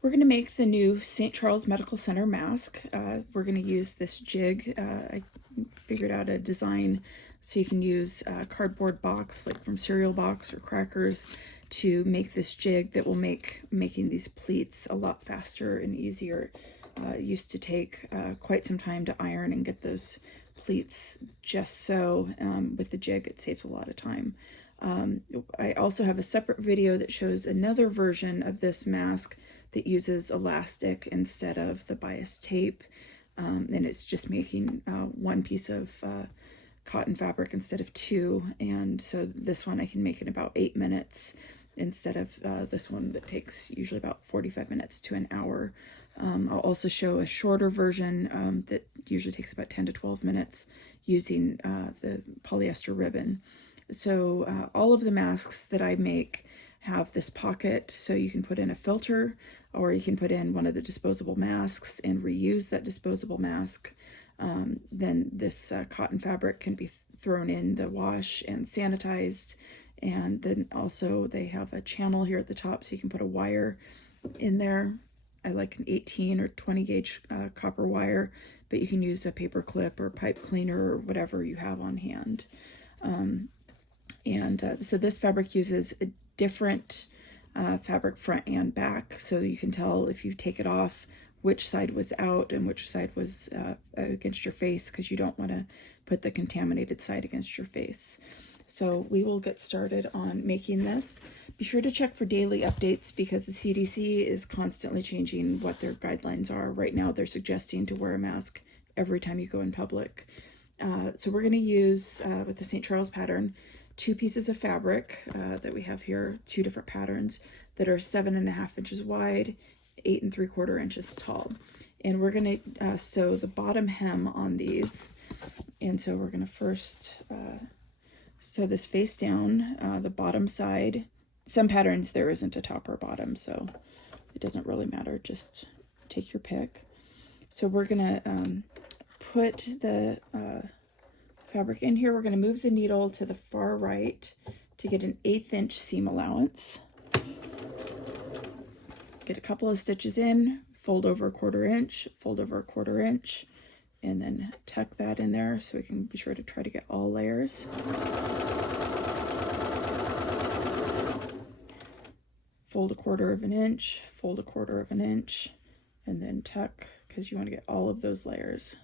We're going to make the new St. Charles Medical Center mask. We're going to use this jig. I figured out a design so you can use a cardboard box, like from cereal box or crackers, to make this jig that will make making these pleats a lot faster and easier. It used to take quite some time to iron and get those pleats just so. With the jig, it saves a lot of time. I also have a separate video that shows another version of this mask that uses elastic instead of the bias tape, and it's just making one piece of cotton fabric instead of two, and so this one I can make in about 8 minutes instead of this one that takes usually about 45 minutes to an hour. I'll also show a shorter version that usually takes about 10 to 12 minutes using the polyester ribbon. So all of the masks that I make have this pocket, so you can put in a filter or you can put in one of the disposable masks and reuse that disposable mask. Then this cotton fabric can be thrown in the wash and sanitized, and then also they have a channel here at the top so you can put a wire in there. I like an 18 or 20 gauge copper wire, but you can use a paper clip or pipe cleaner or whatever you have on hand. So this fabric uses a different fabric front and back, so you can tell if you take it off which side was out and which side was against your face, because you don't want to put the contaminated side against your face. So we will get started on making this. Be sure to check for daily updates because the CDC is constantly changing what their guidelines are. Right now they're suggesting to wear a mask every time you go in public. So we're going to use, with the St. Charles pattern, 2 pieces of fabric that we have here, 2 different patterns that are 7.5 inches wide, 8 3/4 inches tall. And we're going to sew the bottom hem on these. And so we're going to first sew this face down, the bottom side. Some patterns there isn't a top or bottom, so it doesn't really matter. Just take your pick. So we're going to put the fabric in here. We're going to move the needle to the far right to get an 1/8 inch seam allowance. Get a couple of stitches in, fold over 1/4 inch, fold over 1/4 inch, and then tuck that in there so we can be sure to try to get all layers. Fold 1/4 inch, fold 1/4 inch, and then tuck, because you want to get all of those layers.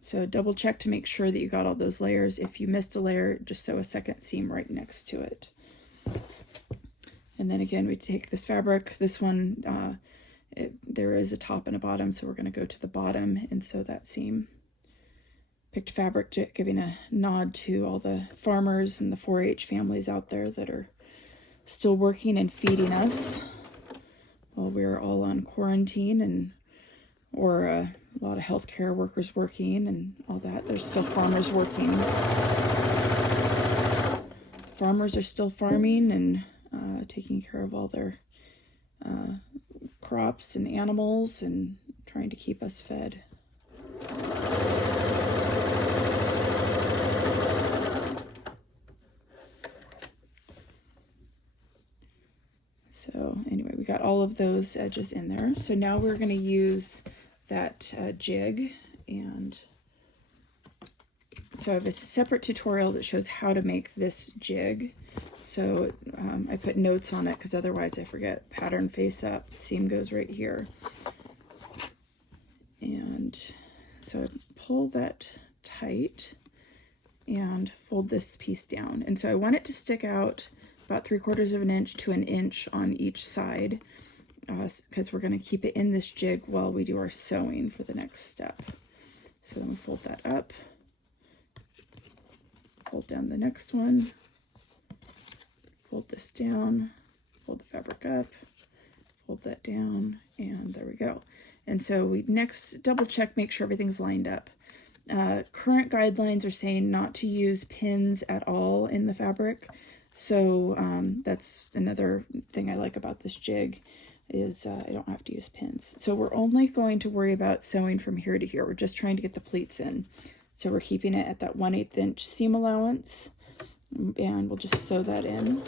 So double check to make sure that you got all those layers. If you missed a layer, just sew a second seam right next to it. And then again, we take this fabric. This one, there is a top and a bottom, so we're going to go to the bottom and sew that seam. Picked fabric, giving a nod to all the farmers and the 4-H families out there that are still working and feeding us while we're all on quarantine, or a lot of healthcare workers working and all that. There's still farmers working. Farmers are still farming and taking care of all their crops and animals and trying to keep us fed. So anyway, we got all of those edges in there. So now we're going to use that jig, and so I have a separate tutorial that shows how to make this jig. So I put notes on it because otherwise I forget. Pattern face up, seam goes right here. And so I pull that tight and fold this piece down. And so I want it to stick out about 3/4 inch to 1 inch on each side, because we're going to keep it in this jig while we do our sewing for the next step. So then we fold that up, fold down the next one, fold this down, fold the fabric up, fold that down, and there we go. And so we next double check, make sure everything's lined up. Current guidelines are saying not to use pins at all in the fabric. So that's another thing I like about this jig. is I don't have to use pins. So we're only going to worry about sewing from here to here. We're just trying to get the pleats in. So we're keeping it at that 1/8 inch seam allowance, and we'll just sew that in.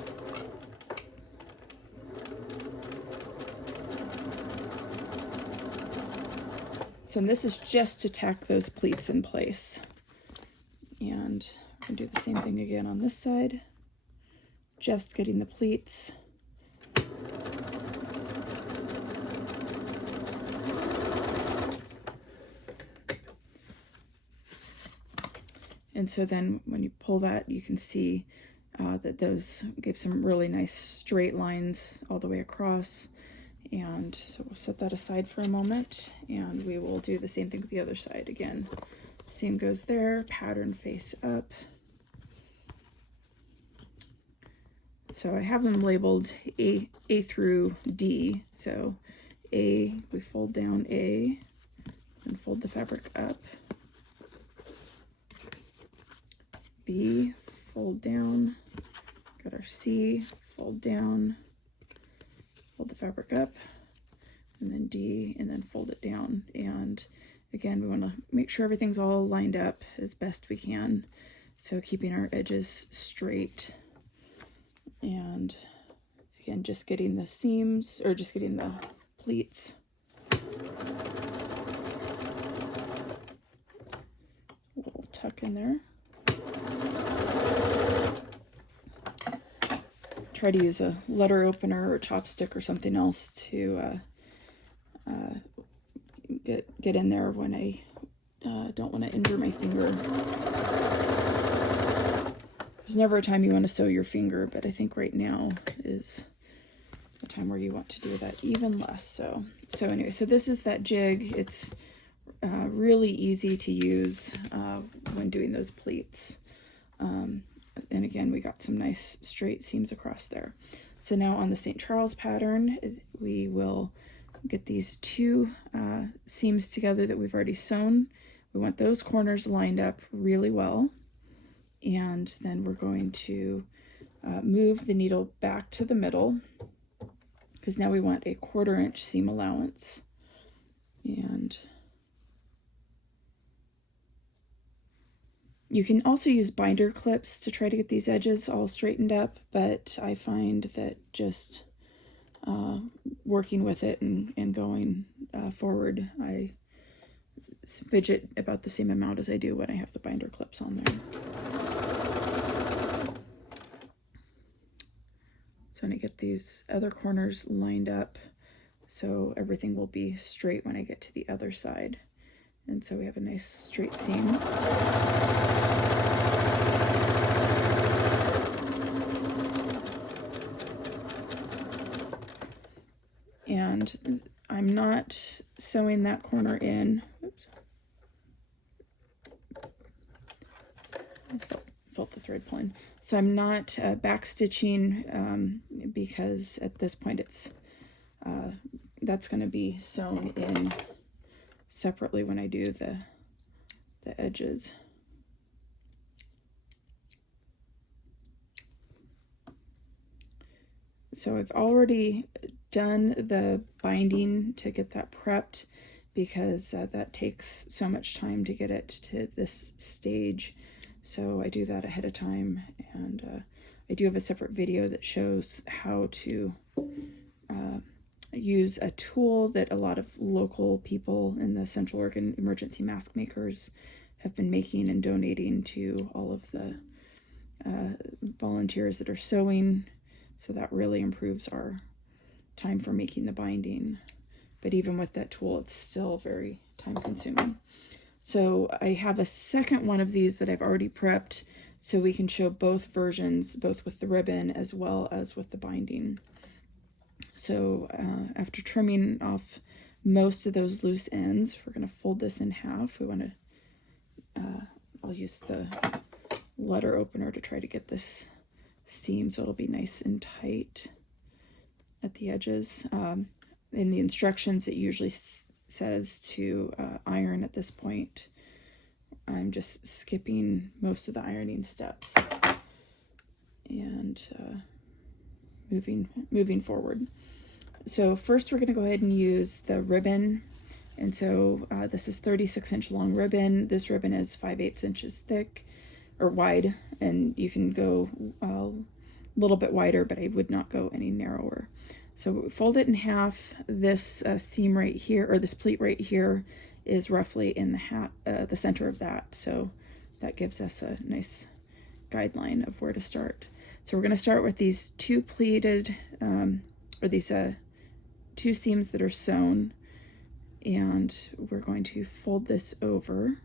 So this is just to tack those pleats in place. And we're gonna do the same thing again on this side. Just getting the pleats. And so then when you pull that, you can see that those give some really nice straight lines all the way across. And so we'll set that aside for a moment, and we will do the same thing with the other side. Again, seam goes there, pattern face up. So I have them labeled A through D. So A, we fold down A, and fold the fabric up. B, fold down, got our C, fold down, fold the fabric up, and then D, and then fold it down. And again, we want to make sure everything's all lined up as best we can, so keeping our edges straight. And again, just getting the seams, or just getting the pleats. A little tuck in there. Try to use a letter opener or chopstick or something else to get in there when I don't want to injure my finger. There's never a time you want to sew your finger, but I think right now is the time where you want to do that even less so. So anyway, so this is that jig. It's really easy to use when doing those pleats. And again, we got some nice straight seams across there. So now on the St. Charles pattern, we will get these two seams together that we've already sewn. We want those corners lined up really well. And then we're going to move the needle back to the middle, because now we want a 1/4 inch seam allowance. And you can also use binder clips to try to get these edges all straightened up, but I find that just working with it and going forward, I fidget about the same amount as I do when I have the binder clips on there. So I'm going to get these other corners lined up so everything will be straight when I get to the other side. And so we have a nice straight seam. And I'm not sewing that corner in. Oops. I felt the thread pulling. So I'm not back stitching because at this point it's that's going to be sewn in separately when I do the edges. So I've already done the binding to get that prepped, because that takes so much time to get it to this stage. So I do that ahead of time, and I do have a separate video that shows how to use a tool that a lot of local people in the Central Oregon emergency mask makers have been making and donating to all of the volunteers that are sewing. So that really improves our time for making the binding. But even with that tool, it's still very time consuming. So I have a second one of these that I've already prepped, so we can show both versions, both with the ribbon as well as with the binding. So after trimming off most of those loose ends, we're going to fold this in half. We want to, I'll use the letter opener to try to get this seam so it'll be nice and tight at the edges. In the instructions, it usually says to iron at this point. I'm just skipping most of the ironing steps and moving forward. So first we're going to go ahead and use the ribbon. And so this is 36-inch long ribbon. This ribbon is 5/8 inches thick or wide, and you can go a little bit wider, but I would not go any narrower. So fold it in half. This seam right here, or this pleat right here, is roughly in the center of that. So that gives us a nice guideline of where to start. So we're going to start with these two pleated, or these two seams that are sewn, and we're going to fold this over.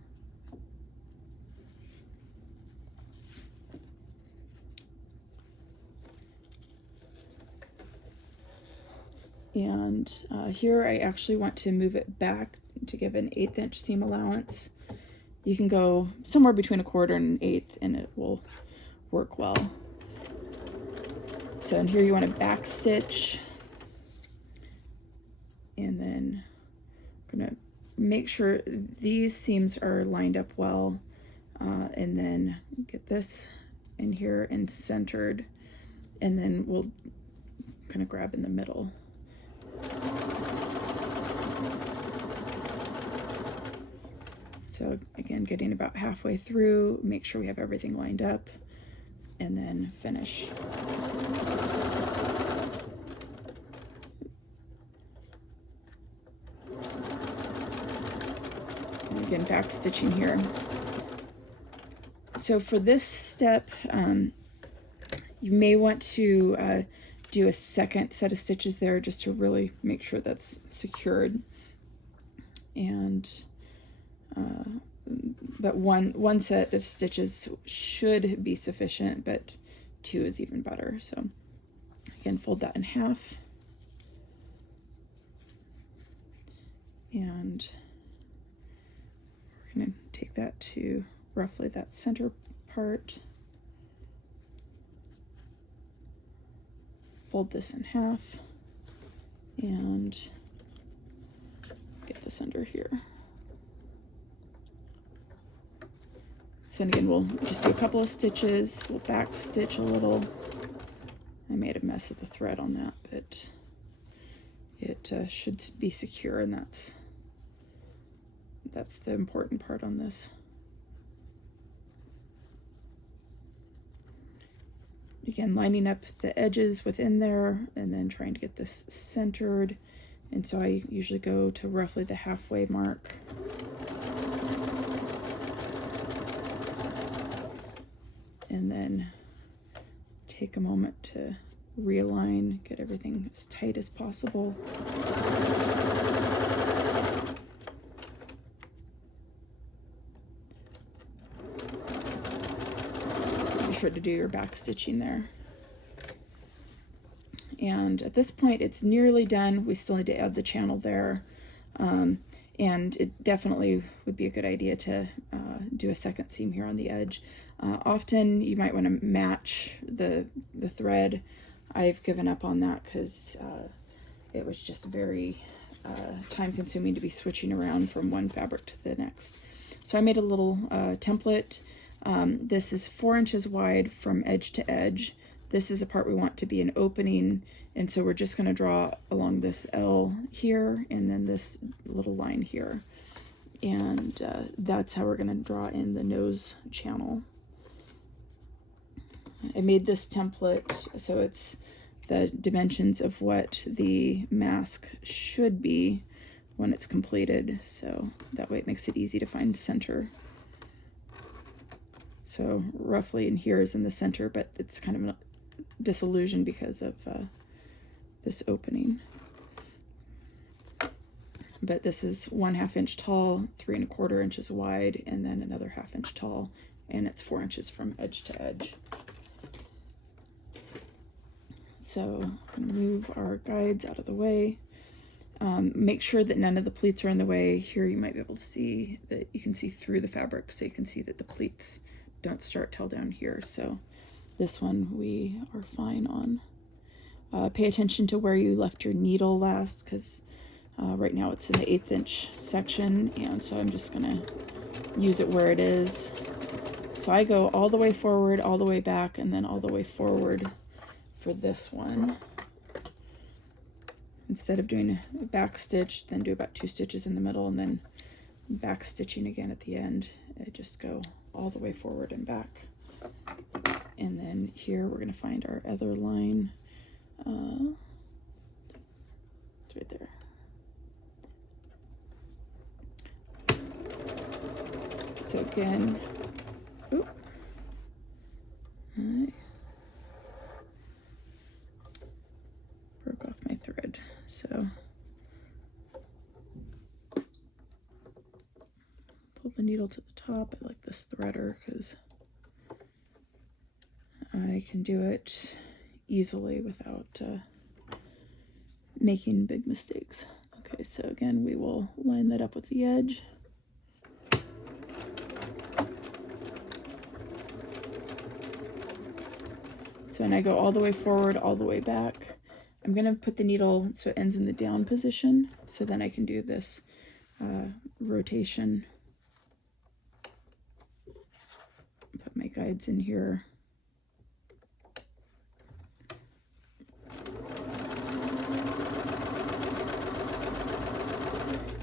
And here I actually want to move it back to give an 1/8 inch seam allowance. You can go somewhere between 1/4 and 1/8 and it will work well. So in here you want to back stitch, and then I'm going to make sure these seams are lined up well, and then get this in here and centered, and then we'll kind of grab in the middle. So again, getting about halfway through, make sure we have everything lined up, and then finish. And again, back stitching here. So for this step, you may want to do a second set of stitches there just to really make sure that's secured. And but one set of stitches should be sufficient, but 2 is even better. So again, fold that in half, and we're going to take that to roughly that center part, fold this in half, and get this under here. So again, we'll just do a couple of stitches. We'll back stitch a little. I made a mess of the thread on that, but it should be secure, and that's the important part on this. Again, lining up the edges within there, and then trying to get this centered. And so I usually go to roughly the halfway mark. And then take a moment to realign, get everything as tight as possible. Be sure to do your back stitching there. And at this point, it's nearly done. We still need to add the channel there. And it definitely would be a good idea to do a second seam here on the edge. Often you might want to match the thread. I've given up on that because it was just very time consuming to be switching around from one fabric to the next. So I made a little template. This is 4 inches wide from edge to edge. This is a part we want to be an opening, and so we're just going to draw along this L here and then this little line here. And that's how we're going to draw in the nose channel. I made this template so it's the dimensions of what the mask should be when it's completed, so that way it makes it easy to find center. So roughly in here is in the center, but it's kind of a disillusion because of this opening. But this is 1/2 inch tall, 3 1/4 inches wide, and then another 1/2 inch tall, and it's 4 inches from edge to edge. So I'm going to move our guides out of the way. Make sure that none of the pleats are in the way. Here you might be able to see that you can see through the fabric, so you can see that the pleats don't start till down here. So this one we are fine on. Pay attention to where you left your needle last, because right now it's in the 1/8 inch section, and so I'm just going to use it where it is. So I go all the way forward, all the way back, and then all the way forward for this one. instead of doing a back stitch, then do about 2 stitches in the middle and then back stitching again at the end. Just go all the way forward and back. And then here we're going to find our other line. It's right there. So again, oop, I broke off my thread. So pull the needle to the top. I like this threader because I can do it easily without making big mistakes. Okay, so again, we will line that up with the edge. So, and I go all the way forward, all the way back. I'm going to put the needle so it ends in the down position, so then I can do this rotation. Put my guides in here.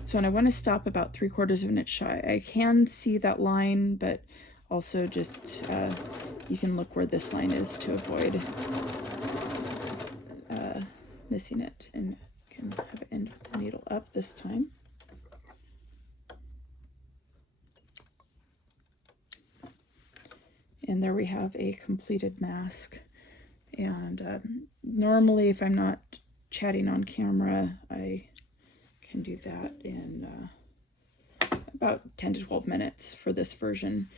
So, and I want to stop about 3/4 of an inch shy. I can see that line, but also just you can look where this line is to avoid missing it, and can have it end with the needle up this time. And there we have a completed mask. And normally, if I'm not chatting on camera, I can do that in about 10 to 12 minutes for this version.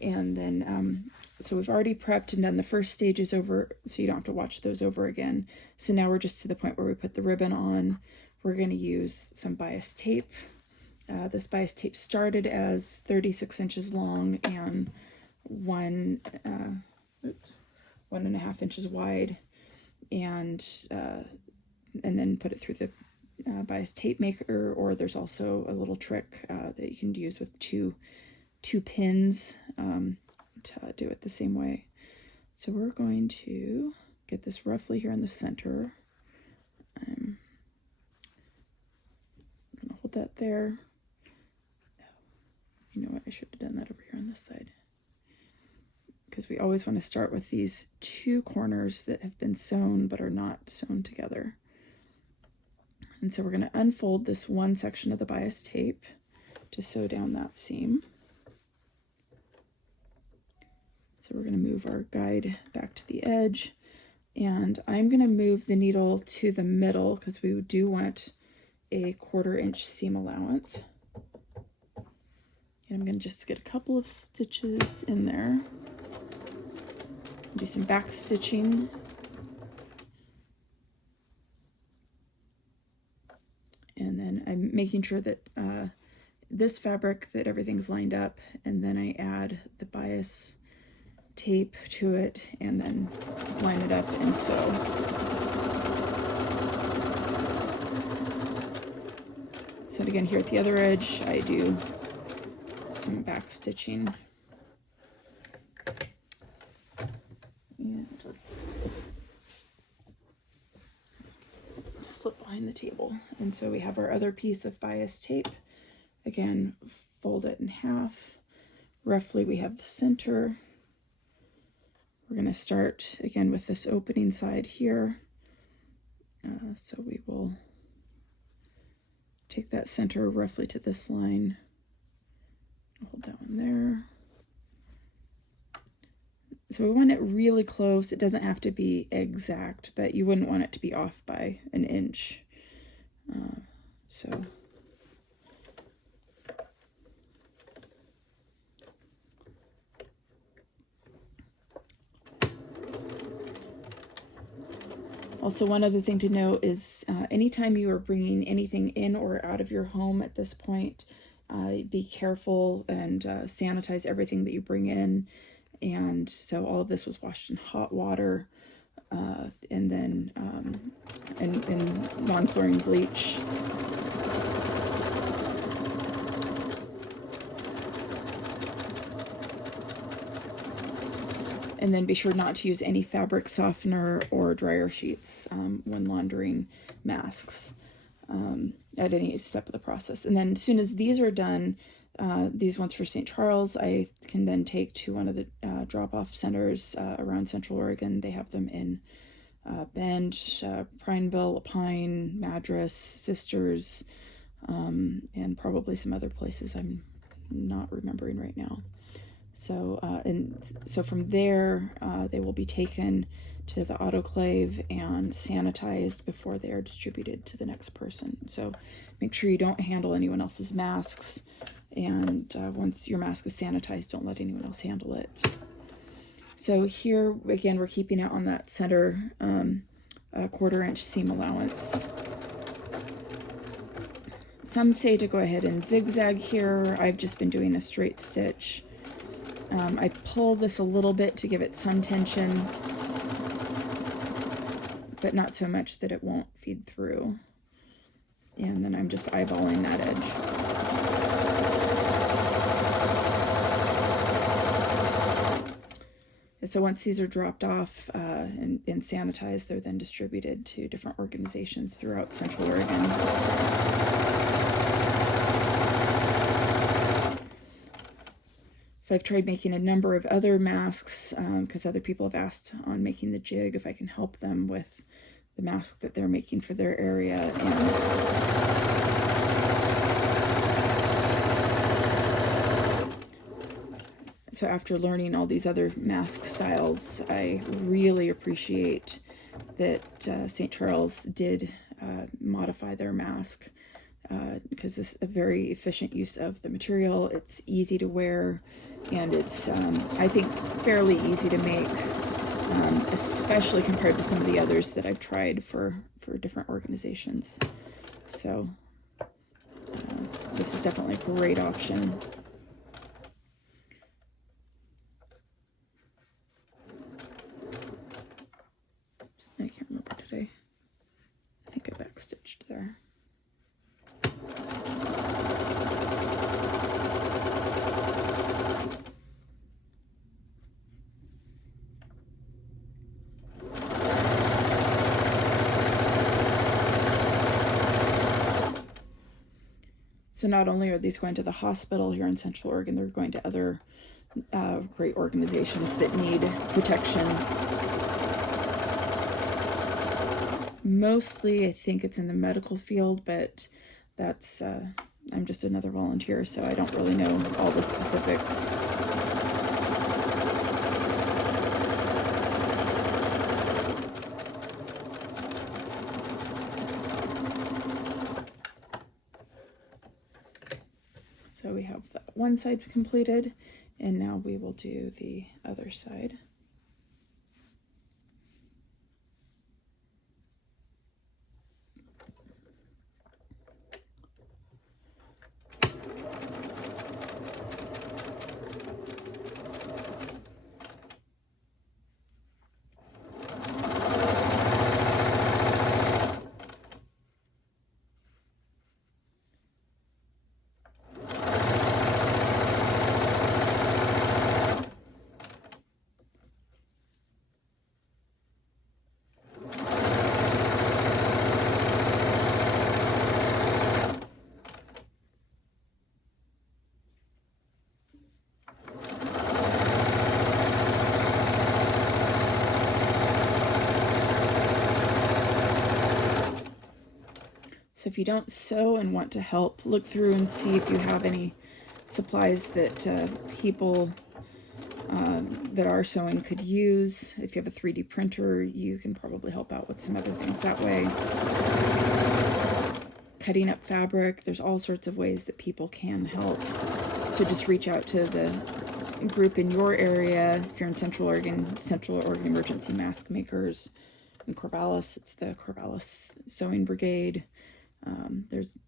And then, so we've already prepped and done the first stages over, so you don't have to watch those over again. So now we're just to the point where we put the ribbon on. We're going to use some bias tape. This bias tape started as 36 inches long and 1.5 inches wide, and then put it through the bias tape maker, or there's also a little trick that you can use with two pins to do it the same way. So we're going to get this roughly here in the center. I'm going to hold that there. You know what, I should have done that over here on this side, because we always want to start with these two corners that have been sewn but are not sewn together. And so we're going to unfold this one section of the bias tape to sew down that seam. So we're going to move our guide back to the edge, and I'm going to move the needle to the middle because we do want a 1/4 inch seam allowance. And I'm going to just get a couple of stitches in there. Do some back stitching. And then I'm making sure that this fabric, that everything's lined up, and then I add the bias tape to it and then line it up and sew. So again, here at the other edge, I do some back stitching. And let's slip behind the table. And so we have our other piece of bias tape. Again, fold it in half. Roughly we have the center. We're going to start again with this opening side here. So we will take that center roughly to this line. Hold that one there. So we want it really close. It doesn't have to be exact, but you wouldn't want it to be off by an inch. Also, one other thing to note is anytime you are bringing anything in or out of your home at this point, be careful and sanitize everything that you bring in. And so all of this was washed in hot water and then in non-chlorine bleach. And then be sure not to use any fabric softener or dryer sheets when laundering masks at any step of the process. And then as soon as these are done, these ones for St. Charles, I can then take to one of the drop-off centers around Central Oregon. They have them in Bend, Prineville, Lapine, Madras, Sisters, and probably some other places I'm not remembering right now. So, so from there, they will be taken to the autoclave and sanitized before they are distributed to the next person. So make sure you don't handle anyone else's masks. And once your mask is sanitized, don't let anyone else handle it. So here, again, we're keeping it on that center 1/4 inch seam allowance. Some say to go ahead and zigzag here. I've just been doing a straight stitch. I pull this a little bit to give it some tension, but not so much that it won't feed through. And then I'm just eyeballing that edge. So once these are dropped off and sanitized, they're then distributed to different organizations throughout Central Oregon. So I've tried making a number of other masks because other people have asked on making the jig if I can help them with the mask that they're making for their area. So after learning all these other mask styles, I really appreciate that St. Charles did modify their mask because it's a very efficient use of the material. It's easy to wear, and it's, I think, fairly easy to make, especially compared to some of the others that I've tried for different organizations. So this is definitely a great option. I can't remember today. I think I backstitched there. So not only are these going to the hospital here in Central Oregon, they're going to other great organizations that need protection. Mostly, I think it's in the medical field, but that's, I'm just another volunteer, so I don't really know all the specifics. So we have that one side completed, and now we will do the other side. So if you don't sew and want to help, look through and see if you have any supplies that people that are sewing could use. If you have a 3D printer, you can probably help out with some other things that way. Cutting up fabric, there's all sorts of ways that people can help. So just reach out to the group in your area. If you're in Central Oregon Emergency Mask Makers. In Corvallis, it's the Corvallis Sewing Brigade.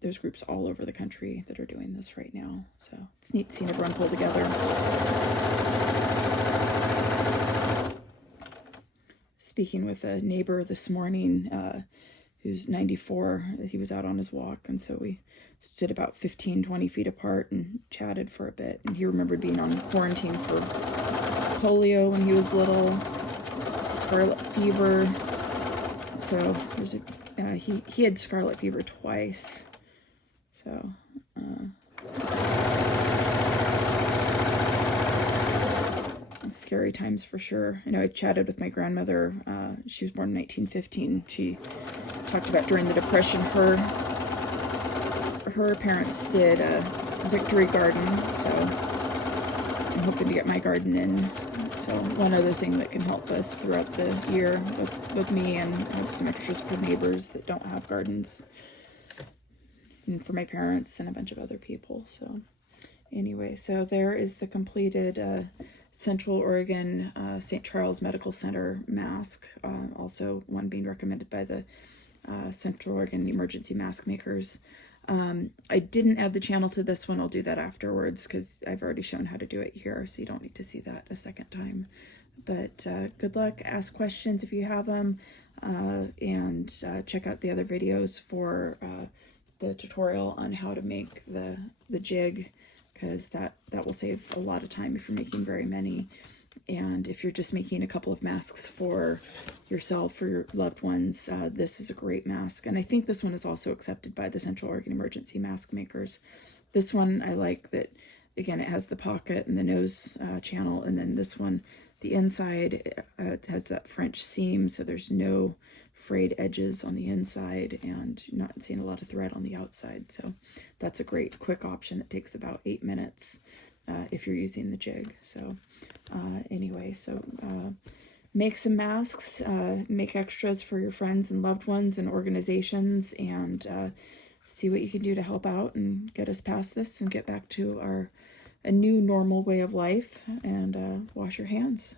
There's groups all over the country that are doing this right now, so it's neat seeing everyone pull together. Speaking with a neighbor this morning who's 94, he was out on his walk, and so we stood about 15-20 feet apart and chatted for a bit, and he remembered being on quarantine for polio when he was little, scarlet fever. So there's a, he had scarlet fever twice. So, scary times for sure. I know I chatted with my grandmother. She was born in 1915. She talked about during the Depression, her parents did a victory garden, so I'm hoping to get my garden in. So one other thing that can help us throughout the year with me, and I have some extras for neighbors that don't have gardens, and for my parents and a bunch of other people. So anyway, so there is the completed Central Oregon St. Charles Medical Center mask, also one being recommended by the Central Oregon Emergency Mask Makers. I didn't add the channel to this one. I'll do that afterwards because I've already shown how to do it here, so you don't need to see that a second time. But good luck. Ask questions if you have them, and check out the other videos for the tutorial on how to make the jig, because that will save a lot of time if you're making very many. And if you're just making a couple of masks for yourself or your loved ones, this is a great mask. And I think this one is also accepted by the Central Oregon Emergency Mask Makers. This one, I like that, again, it has the pocket and the nose channel. And then this one, the inside, it has that French seam, so there's no frayed edges on the inside, and you're not seeing a lot of thread on the outside. So that's a great quick option. It takes about 8 minutes if you're using the jig. So anyway, so make some masks, make extras for your friends and loved ones and organizations, and see what you can do to help out and get us past this and get back to a new normal way of life. And wash your hands.